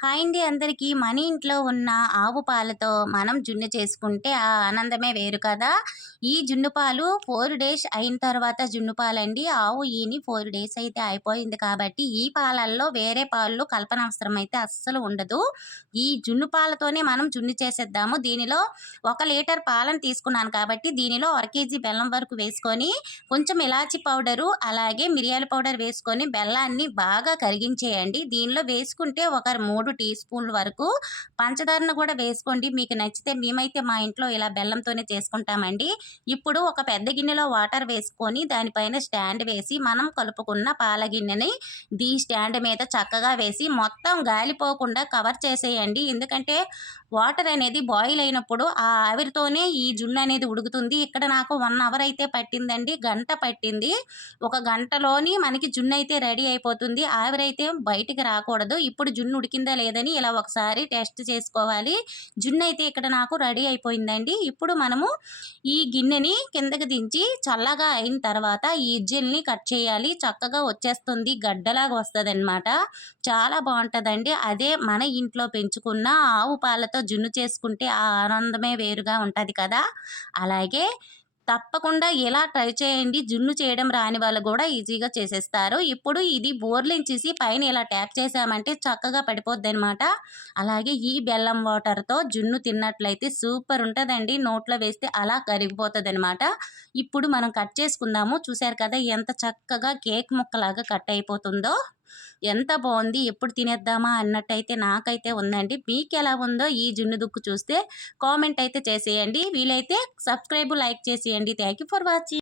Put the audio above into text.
Hi అండి అందరికీ. మన ఇంట్లో ఉన్న ఆవు పాలతో మనం జున్ను చేసుకుంటే ఆ ఆనందమే వేరు కదా! ఈ జున్ను పాలు 4 డేస్ అయిన తర్వాత జున్ను పాలండి. ఆవు ఈని 4 డేస్ అయితే అయిపోయింది కాబట్టి ఈ పాలల్లో వేరే పాలు కలపనవసరం అయితే అస్సలు ఉండదు. ఈ జున్ను పాలతోనే మనం జున్ను చేసేద్దాము. దీనిలో 1 లీటర్ పాలను తీసుకున్నాను కాబట్టి దీనిలో అర కేజీ బెల్లం వరకు వేసుకొని, కొంచెం ఇలాచీ పౌడరు, అలాగే మిరియాల పౌడర్ వేసుకొని బెల్లాన్ని బాగా కరిగించేయండి. దీనిలో వేసుకుంటే ఒక 3 టీ స్పూన్ల వరకు పంచదారను కూడా వేసుకోండి మీకు నచ్చితే. మేమైతే మా ఇంట్లో ఇలా బెల్లంతోనే చేసుకుంటామండి. ఇప్పుడు ఒక పెద్ద గిన్నెలో వాటర్ వేసుకొని దానిపైన స్టాండ్ వేసి మనం కలుపుకున్న పాల గిన్నెని స్టాండ్ మీద చక్కగా వేసి మొత్తం గాలిపోకుండా కవర్ చేసేయండి. ఎందుకంటే వాటర్ అనేది బాయిల్ అయినప్పుడు ఆ ఆవిరితోనే ఈ జున్ను అనేది ఉడుకుతుంది. ఇక్కడ నాకు 1 అవర్ అయితే పట్టిందండి. గంట పట్టింది. ఒక గంటలోని మనకి జున్ను అయితే రెడీ అయిపోతుంది. ఆవిరైతే బయటికి రాకూడదు. ఇప్పుడు జున్ను ఉడికిందా లేదని ఇలా ఒకసారి టెస్ట్ చేసుకోవాలి. జున్ను అయితే ఇక్కడ నాకు రెడీ అయిపోయిందండి. ఇప్పుడు మనము ఈ గిన్నెని కిందకి దించి చల్లగా అయిన తర్వాత ఈ ఇజ్జిల్ని కట్ చేయాలి. చక్కగా వచ్చేస్తుంది. గడ్డలాగా వస్తదనమాట. చాలా బావుంటదండి. అదే మన ఇంట్లో పెంచుకున్న ఆవు పాలతో జున్ను చేసుకుంటే ఆ ఆనందమే వేరుగా ఉంటది కదా! అలాగే తప్పకుండా ఇలా ట్రై చేయండి. జున్ను చేయడం రాని వాళ్ళు గూడా ఈజీగా చేసేస్తారు. ఇప్పుడు ఇది బోర్లించేసి పైన ఇలా ట్యాప్ చేశామంటే చక్కగా పడిపోద్దనమాట. అలాగే ఈ బెల్లం వాటర్‌తో జున్ను తిన్నట్లయితే సూపర్ ఉంటదండి. నోట్లో వేస్తే అలా కరిగిపోతదనమాట. ఇప్పుడు మనం కట్ చేసుకుందాము. చూసారు కదా ఎంత చక్కగా కేక్ ముక్కలాగా కట్ అయిపోతుందో. ఎంత బావుంది. ఎప్పుడు తినేద్దామా అన్నట్టయితే నాకైతే ఉందండి. మీకెలా ఉందో ఈ జున్ను దుక్కు చూస్తే కామెంట్ అయితే చేసేయండి. వీలైతే సబ్స్క్రైబ్, లైక్ చేసేయండి. Thank you for watching.